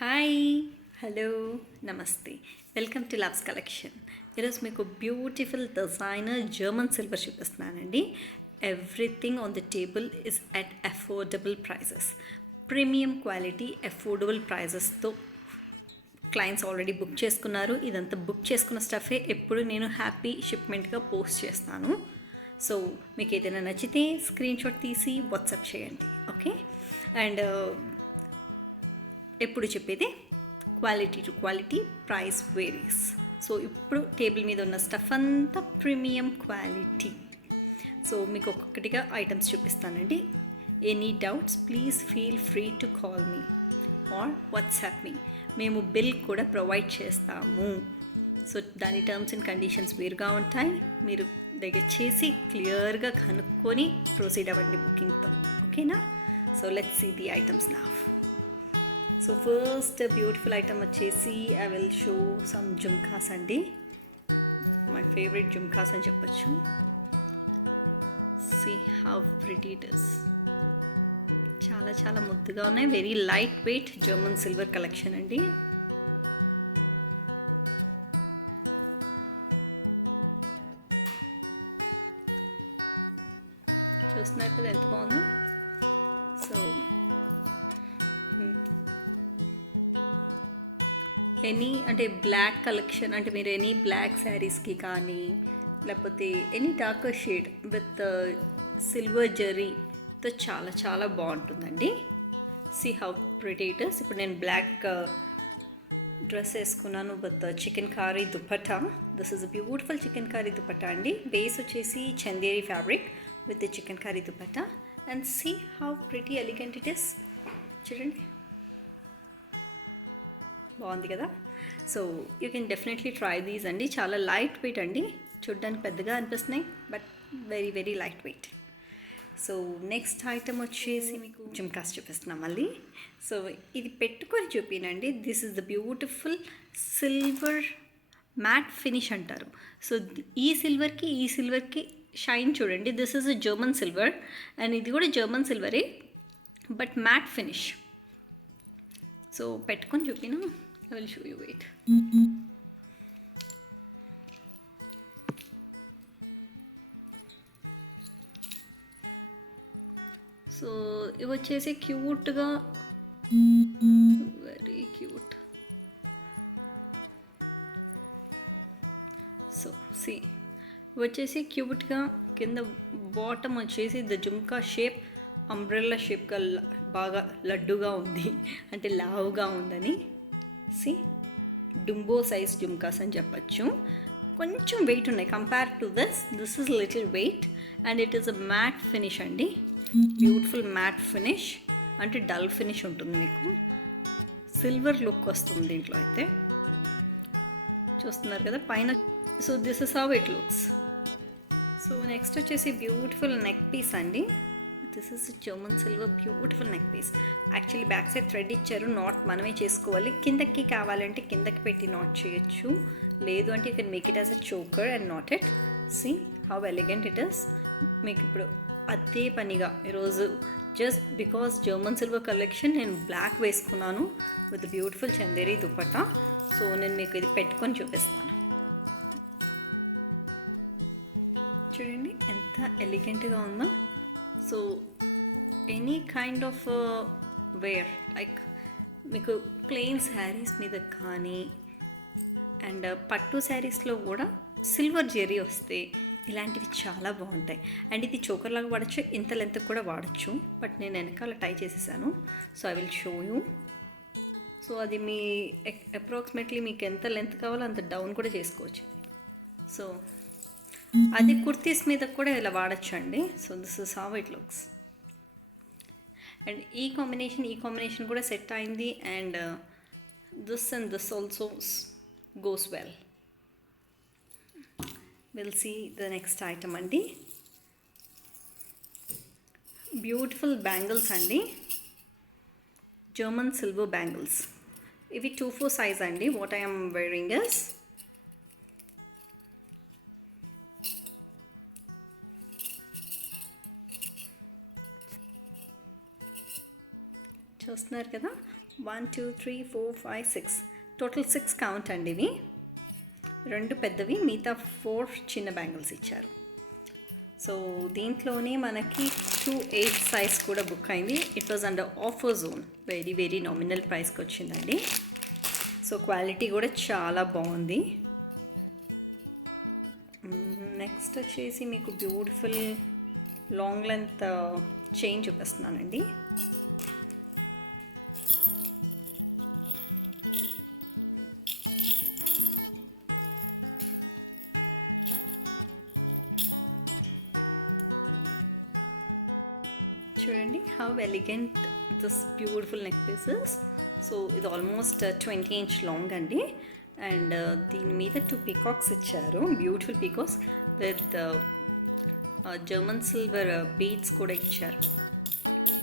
Hi, hello, నమస్తే. Welcome to Loves Collection. ఈరోజు మీకు బ్యూటిఫుల్ డిజైనర్ జర్మన్ సిల్వర్ చూపిస్తున్నానండి. Everything on the table is at affordable prices. Premium quality affordable ప్రైజెస్తో clients already book చేసుకున్నారు. ఇదంతా book చేసుకున్న స్టఫే ఎప్పుడు నేను హ్యాపీ షిప్మెంట్గా పోస్ట్ చేస్తాను. సో మీకు ఏదైనా నచ్చితే స్క్రీన్ షాట్ తీసి వాట్సాప్ చేయండి, ఓకే? అండ్ ఎప్పుడు చెప్పేది quality to quality, price varies. So ఇప్పుడు టేబుల్ మీద ఉన్న స్టఫ్ అంతా ప్రీమియం క్వాలిటీ. సో మీకు ఒక్కొక్కటిగా ఐటమ్స్ చూపిస్తానండి. Any doubts please feel free to call me or WhatsApp me. మేము బిల్ కూడా ప్రొవైడ్ చేస్తాము. సో దాని టర్మ్స్ అండ్ కండిషన్స్ వేరుగా ఉంటాయి. మీరు దగ్గర చేసి క్లియర్గా కనుక్కొని ప్రొసీడ్ అవ్వండి బుకింగ్తో, ఓకేనా? So let's see the items నా. సో ఫస్ట్ బ్యూటిఫుల్ ఐటమ్ వచ్చేసి I will show some jhumkas అండి. మై ఫేవరెట్ జుమ్కాస్ అని చెప్పచ్చు. See how pretty it is. చాలా చాలా ముద్దుగా ఉన్నాయి. Very light weight German silver collection అండి. చూస్తున్నారు కదా ఎంత బాగుందో. సో ఎనీ అంటే బ్లాక్ కలెక్షన్ అంటే మీరు ఎనీ బ్లాక్ శారీస్కి కానీ లేకపోతే any darker shade with silver జరీతో చాలా చాలా బాగుంటుందండి. See how pretty it is. ఇప్పుడు నేను బ్లాక్ డ్రెస్ వేసుకున్నాను with chikankari dupatta. This is beautiful chikankari dupatta అండి. బేస్ వచ్చేసి Chanderi fabric with the chikankari dupatta. And see how pretty elegant it is. చూడండి, బాగుంది కదా. So you can definitely try these అండి. చాలా లైట్ వెయిట్ అండి. చూడ్డానికి పెద్దగా అనిపిస్తున్నాయి but very very light weight. So next item వచ్చేసి మీకు జుమ్కాస్ చూపిస్తున్నాం మళ్ళీ. సో ఇది పెట్టుకొని చూపినండి. This is the beautiful silver matte finish అంటారు. సో ఈ సిల్వర్కి షైన్ చూడండి. This is a German silver and ఇది కూడా జర్మన్ సిల్వరే బట్ మ్యాట్ ఫినిష్. సో పెట్టుకొని చూపినా. I will show you, wait. So ఇవి వచ్చేసి క్యూట్గా, వెరీ క్యూట్. సో సి వచ్చేసి క్యూట్గా కింద బాటమ్ వచ్చేసి ద జుమ్కా షేప్ అంబ్రెల్లా షేప్గా బాగా లడ్డుగా ఉంది, అంటే లావుగా ఉందని. సి డుంబో సైజ్ జుమ్కాస్ అని చెప్పచ్చు. కొంచెం వెయిట్ ఉన్నాయి compare to this is little weight and it is a matte finish అండి. బ్యూటిఫుల్ మ్యాట్ ఫినిష్, అంటే డల్ ఫినిష్ ఉంటుంది. మీకు సిల్వర్ లుక్ వస్తుంది దీంట్లో అయితే. చూస్తున్నారు కదా పైన. So this is how it looks. So next వచ్చేసి బ్యూటిఫుల్ నెక్ పీస్ అండి. This is German silver beautiful neck piece. Actually back side thread ఇచ్చారు, నాట్ మనమే చేసుకోవాలి. కిందకి కావాలంటే కిందకి పెట్టి నాట్ చేయొచ్చు, లేదు అంటే you can make it as a choker and knot it. See how elegant it is. మీకు ఇప్పుడు అదే పనిగా ఈరోజు just because German silver collection నేను బ్లాక్ వేసుకున్నాను with beautiful Chanderi dupatta. So నేను మీకు ఇది పెట్టుకొని చూపిస్తాను. చూడండి ఎంత ఎలిగెంట్గా ఉందో. So any kind of wear like మీకు ప్లెయిన్ శారీస్ మీద కానీ అండ్ పట్టు శారీస్లో కూడా సిల్వర్ జెరీ వస్తే ఇలాంటివి చాలా బాగుంటాయి. అండ్ ఇది చోకర్ లాగా వాడచ్చు, ఇంత లెంత్ కూడా వాడచ్చు. బట్ నేను వెనకాల టై చేసేసాను. So I will show you. So అది మీ అప్రాక్సిమేట్లీ మీకు ఎంత లెంత్ కావాలో అంత డౌన్ కూడా చేసుకోవచ్చు. సో అది కుర్తీస్ మీద కూడా ఇలా వాడచ్చు అండి. So this is how it looks. And ఈ కాంబినేషన్ కూడా సెట్ అయింది. And this and this also goes well. Will see the next item అండి. బ్యూటిఫుల్ బ్యాంగిల్స్ అండి. German silver bangles. ఇవి 2/4 సైజ్ అండి. వాట్ ఐఎమ్ వేరింగ్ ఇస్ చూస్తున్నారు కదా, 1 2 3 4 5 6 total 6 count అండి ఇవి. 2 పెద్దవి, మిగతా 4 చిన్న బ్యాంగిల్స్ ఇచ్చారు. సో దీంట్లోనే మనకి 2/8 సైజ్ కూడా బుక్ అయింది. It was under offer zone, very very nominal ప్రైస్కి వచ్చిందండి. సో క్వాలిటీ కూడా చాలా బాగుంది. నెక్స్ట్ వచ్చేసి మీకు బ్యూటిఫుల్ లాంగ్ లెంత్ చైన్ చూపిస్తున్నానండి. చూడండి how elegant this beautiful neck pieces. So ఇది ఆల్మోస్ట్ 20 ఇంచ్ లాంగ్ అండి. అండ్ దీని మీద 2 పీకాక్స్ ఇచ్చారు, beautiful peacocks with German silver beads కూడా ఇచ్చారు.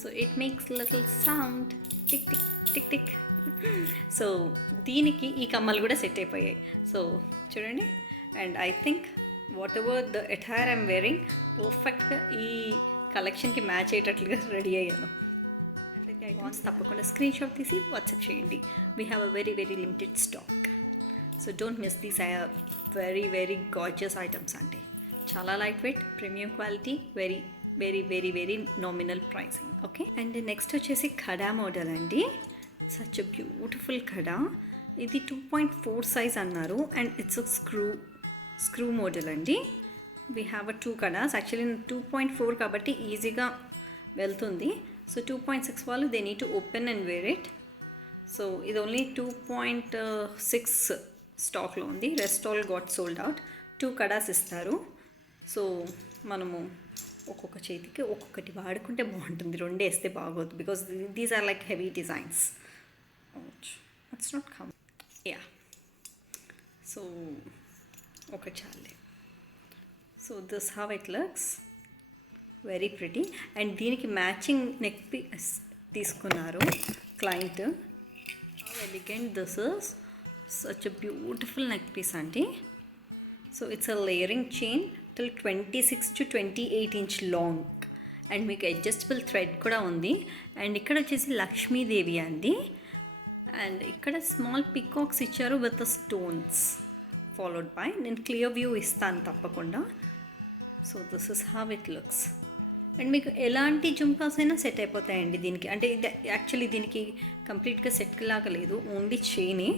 So it makes little sound, tick tick tick tick. So దీనికి ఈ కమ్మలు కూడా సెట్ అయిపోయాయి. సో చూడండి, and I think what ever the attire I'm wearing పర్ఫెక్ట్గా ఈ కలెక్షన్కి మ్యాచ్ అయ్యేటట్లుగా రెడీ అయ్యాను. ఐటమ్స్ తప్పకుండా స్క్రీన్ షాట్ తీసి వాట్సాప్ చేయండి. We have a very very limited stock. So don't miss these very very gorgeous items అండి. చాలా light weight, premium quality, very very very very nominal pricing. Okay, and next వచ్చేసి kada model అండి. Such a beautiful kada. ఇది 2.4 size అన్నారు and it's screw model అండి. We have a 2 kadas. Actually 2.4 కాబట్టి ఈజీగా వెళ్తుంది. సో 2.6 వాళ్ళు they need to open and wear it. So ఇది ఓన్లీ 2.6 స్టాక్లో ఉంది. Rest all got sold out. 2 kadas ఇస్తారు. సో మనము ఒక్కొక్క చేతికి ఒక్కొక్కటి వాడుకుంటే బాగుంటుంది, 2 వేస్తే బాగోదు. Because these are like heavy designs. It's not come. Yeah, so ఒకటి చాలే. So this how it looks, very pretty. And దీనికి మ్యాచింగ్ నెక్ పీస్ తీసుకున్నారు client. How elegant this is, such a beautiful neck piece అండి. So it's a layering chain till 26 to 28 inch long. And మీకు adjustable thread కూడా ఉంది. And ఇక్కడ వచ్చేసి లక్ష్మీదేవి అండి. And ఇక్కడ స్మాల్ పికాక్స్ ఇచ్చారు విత్ స్టోన్స్ ఫాలోడ్ బై. నేను క్లియర్ వ్యూ ఇస్తాను తప్పకుండా. So this is how it looks. And మీకు ఎలాంటి జుంకాస్ అయినా సెట్ అయిపోతాయండి దీనికి. అంటే ఇది యాక్చువల్లీ దీనికి కంప్లీట్గా సెట్ లాగా లేదు, ఓన్లీ చైనే.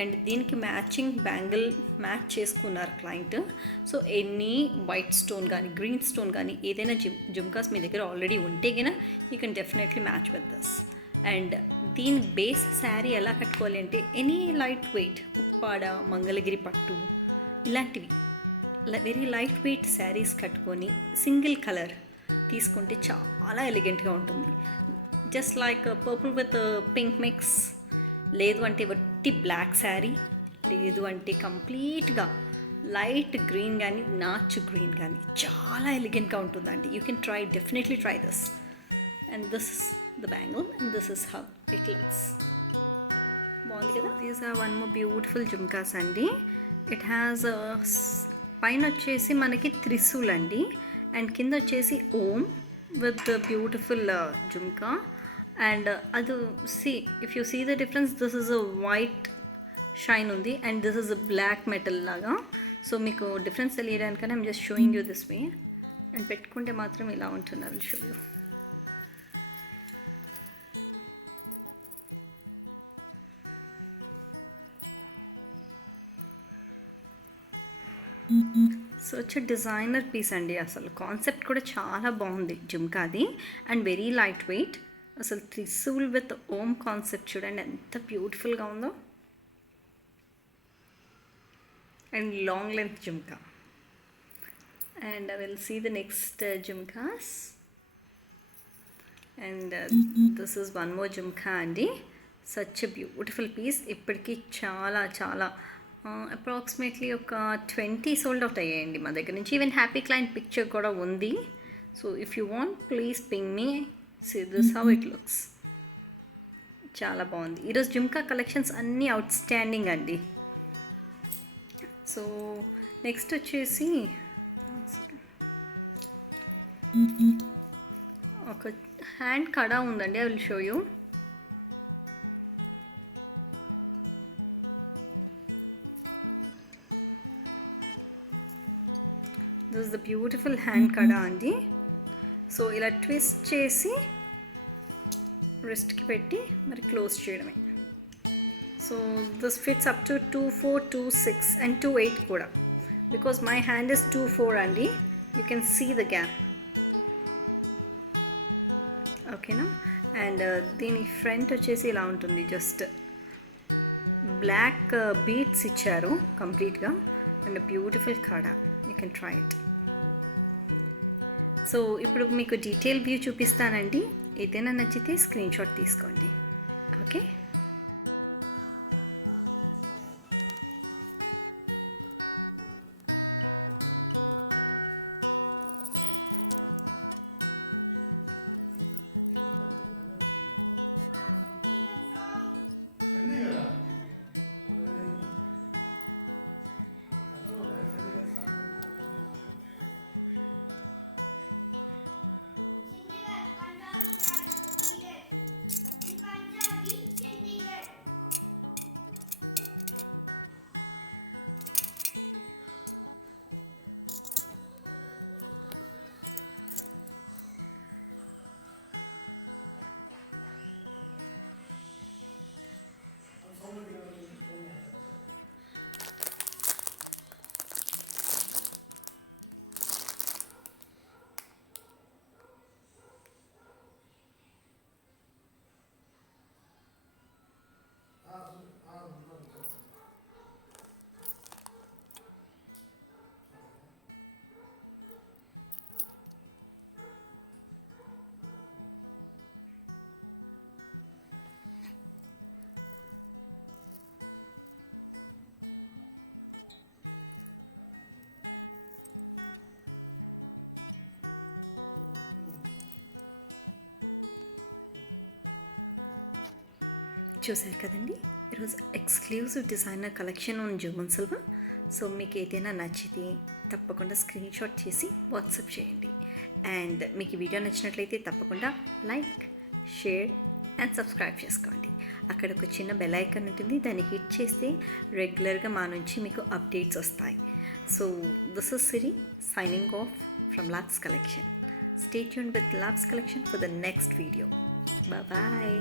అండ్ దీనికి మ్యాచింగ్ బ్యాంగిల్ మ్యాచ్ చేసుకున్నారు client. So any white stone కానీ గ్రీన్ స్టోన్ కానీ ఏదైనా జుంకాస్ మీ దగ్గర ఆల్రెడీ ఉంటే కన్నా you can definitely match with this. And దీని బేస్ శారీ ఎలా కట్టుకోవాలి అంటే any light weight Uppada, Mangalagiri పట్టు ఇలాంటివి వెరీ లైట్ వెయిట్ శారీస్ కట్టుకొని సింగిల్ కలర్ తీసుకుంటే చాలా ఎలిగెంట్గా ఉంటుంది. Just like purple with pink mix, లేదు అంటే వట్టి బ్లాక్ శారీ, లేదు అంటే కంప్లీట్గా లైట్ గ్రీన్ కానీ నాచు గ్రీన్ కానీ చాలా ఎలిగెంట్గా ఉంటుందండి. You can try, definitely try this. And this is the bangle and this is how it looks. బాగుంది కదా. These are one more beautiful jhumkas అండి. ఇట్ హ్యాస్ పైన వచ్చేసి మనకి త్రిశూల్ అండి. అండ్ కింద వచ్చేసి Om with beautiful jhumka. And అది if you see the difference, this is a white shine ఉంది and this is a black metal లాగా. సో మీకు డిఫరెన్స్ తెలియడానికని I'm just showing you this way. And పెట్టుకుంటే మాత్రం ఇలా ఉంటుంది. I will show you. So వచ్చే డిజైనర్ పీస్ అండి. అసలు కాన్సెప్ట్ కూడా చాలా బాగుంది జుమ్కాది అండ్ వెరీ లైట్ వెయిట్. అసలు త్రిశూల్ విత్ ఓం కాన్సెప్ట్ చూడండి ఎంత బ్యూటిఫుల్గా ఉందో. And long length jhumka. And I will see the next jhumkas. And this is one more jhumka అండి. Such a beautiful piece. ఇప్పటికీ చాలా చాలా అప్రాక్సిమేట్లీ ఒక 20 సోల్డ్ అవుట్ అయ్యాయండి మా దగ్గర నుంచి. ఈవెన్ హ్యాపీ క్లయింట్ పిక్చర్ కూడా ఉంది. So if you want please ping me. See this how it looks. చాలా బాగుంది. ఈరోజు జుమ్కా కలెక్షన్స్ అన్నీ అవుట్ స్టాండింగ్ అండి. సో నెక్స్ట్ వచ్చేసి ఒక హ్యాండ్ కడా ఉందండి. I will show you. This is the beautiful hand kada అండి. సో ఇలా ట్విస్ట్ చేసి రిస్ట్కి పెట్టి మరి క్లోజ్ చేయడమే. So this fits up to 2'4", 2'6" and 2'8" కూడా, బికాస్ మై హ్యాండ్ ఇస్ 2'4" అండి. You can see the gap. ఓకేనా. అండ్ దీని ఫ్రంట్ వచ్చేసి ఇలా ఉంటుంది. జస్ట్ బ్లాక్ బీడ్స్ ఇచ్చారు కంప్లీట్గా and beautiful kada. You can try it. So ఇప్పుడు మీకు డీటెయిల్ వ్యూ చూపిస్తానండి. ఏదైనా నచ్చితే స్క్రీన్ షాట్ తీసుకోండి. ఓకే. చూసారు కదండి, ఈరోజు exclusive designer collection on German silver. So మీకు ఏదైనా నచ్చితే తప్పకుండా స్క్రీన్ షాట్ చేసి వాట్సాప్ చేయండి. అండ్ మీకు ఈ వీడియో నచ్చినట్లయితే తప్పకుండా లైక్, షేర్ అండ్ సబ్స్క్రైబ్ చేసుకోండి. అక్కడ ఒక చిన్న బెల్ ఐకాన్ ఉంటుంది, దాన్ని హిట్ చేస్తే రెగ్యులర్గా మా నుంచి మీకు అప్డేట్స్ వస్తాయి. So this is Siri signing off from Lux Collection. Stay tuned with Lux Collection for the next video. Bye bye.